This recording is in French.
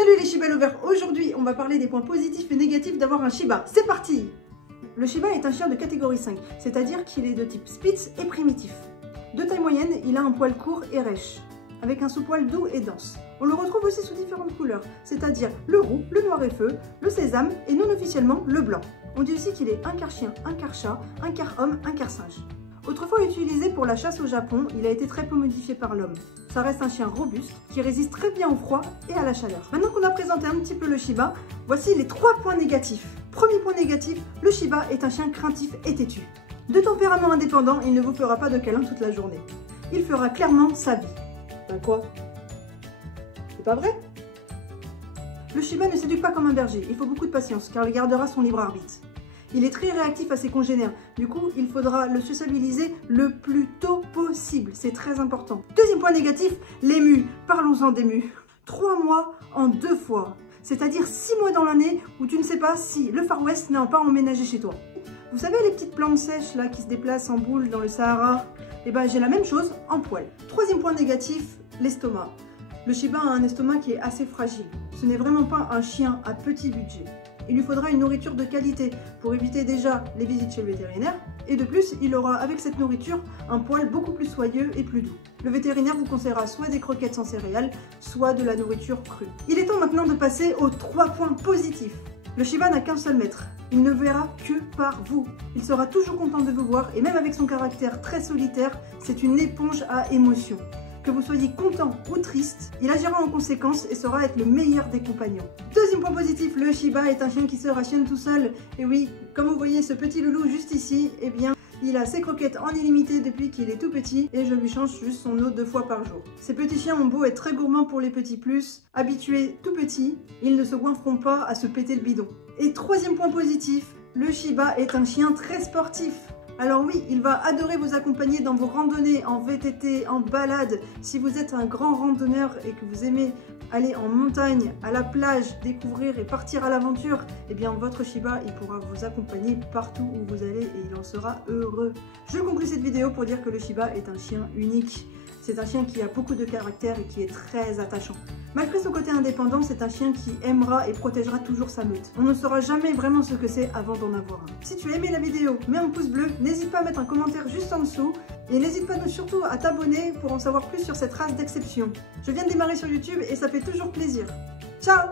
Salut les Shiba lovers, aujourd'hui on va parler des points positifs et négatifs d'avoir un Shiba. C'est parti! Le Shiba est un chien de catégorie 5, c'est-à-dire qu'il est de type Spitz et primitif. De taille moyenne, il a un poil court et rêche, avec un sous-poil doux et dense. On le retrouve aussi sous différentes couleurs, c'est-à-dire le roux, le noir et feu, le sésame et non officiellement le blanc. On dit aussi qu'il est un quart chien, un quart chat, un quart homme, un quart singe. Autrefois utilisé pour la chasse au Japon, il a été très peu modifié par l'homme. Ça reste un chien robuste, qui résiste très bien au froid et à la chaleur. Maintenant qu'on a présenté un petit peu le Shiba, voici les 3 points négatifs. Premier point négatif, le Shiba est un chien craintif et têtu. De tempérament indépendant, il ne vous fera pas de câlin toute la journée. Il fera clairement sa vie. Ben quoi? C'est pas vrai? Le Shiba ne s'éduque pas comme un berger, il faut beaucoup de patience car il gardera son libre arbitre. Il est très réactif à ses congénères, du coup il faudra le sociabiliser le plus tôt possible, c'est très important. Deuxième point négatif, les mus. Parlons-en des mus. 3 mois en 2 fois, c'est-à-dire 6 mois dans l'année où tu ne sais pas si le Far West n'a pas emménagé chez toi. Vous savez les petites plantes sèches là qui se déplacent en boule dans le Sahara? Eh ben j'ai la même chose en poil. Troisième point négatif, l'estomac. Le Shiba a un estomac qui est assez fragile. Ce n'est vraiment pas un chien à petit budget. Il lui faudra une nourriture de qualité pour éviter déjà les visites chez le vétérinaire. Et de plus, il aura avec cette nourriture un poil beaucoup plus soyeux et plus doux. Le vétérinaire vous conseillera soit des croquettes sans céréales, soit de la nourriture crue. Il est temps maintenant de passer aux 3 points positifs. Le Shiba n'a qu'un seul maître. Il ne verra que par vous. Il sera toujours content de vous voir et même avec son caractère très solitaire, c'est une éponge à émotions. Que vous soyez content ou triste, il agira en conséquence et saura être le meilleur des compagnons. Deuxième point positif, le Shiba est un chien qui se rachène tout seul. Et oui, comme vous voyez ce petit loulou juste ici, eh bien, il a ses croquettes en illimité depuis qu'il est tout petit et je lui change juste son eau 2 fois par jour. Ces petits chiens ont beau être très gourmands pour les petits plus, habitués tout petits, ils ne se goinfront pas à se péter le bidon. Et troisième point positif, le Shiba est un chien très sportif. Alors oui, il va adorer vous accompagner dans vos randonnées, en VTT, en balade. Si vous êtes un grand randonneur et que vous aimez aller en montagne, à la plage, découvrir et partir à l'aventure, eh bien votre Shiba, il pourra vous accompagner partout où vous allez et il en sera heureux. Je conclue cette vidéo pour dire que le Shiba est un chien unique. C'est un chien qui a beaucoup de caractère et qui est très attachant. Malgré son côté indépendant, c'est un chien qui aimera et protégera toujours sa meute. On ne saura jamais vraiment ce que c'est avant d'en avoir un. Si tu as aimé la vidéo, mets un pouce bleu, n'hésite pas à mettre un commentaire juste en dessous et n'hésite pas surtout à t'abonner pour en savoir plus sur cette race d'exception. Je viens de démarrer sur YouTube et ça fait toujours plaisir. Ciao!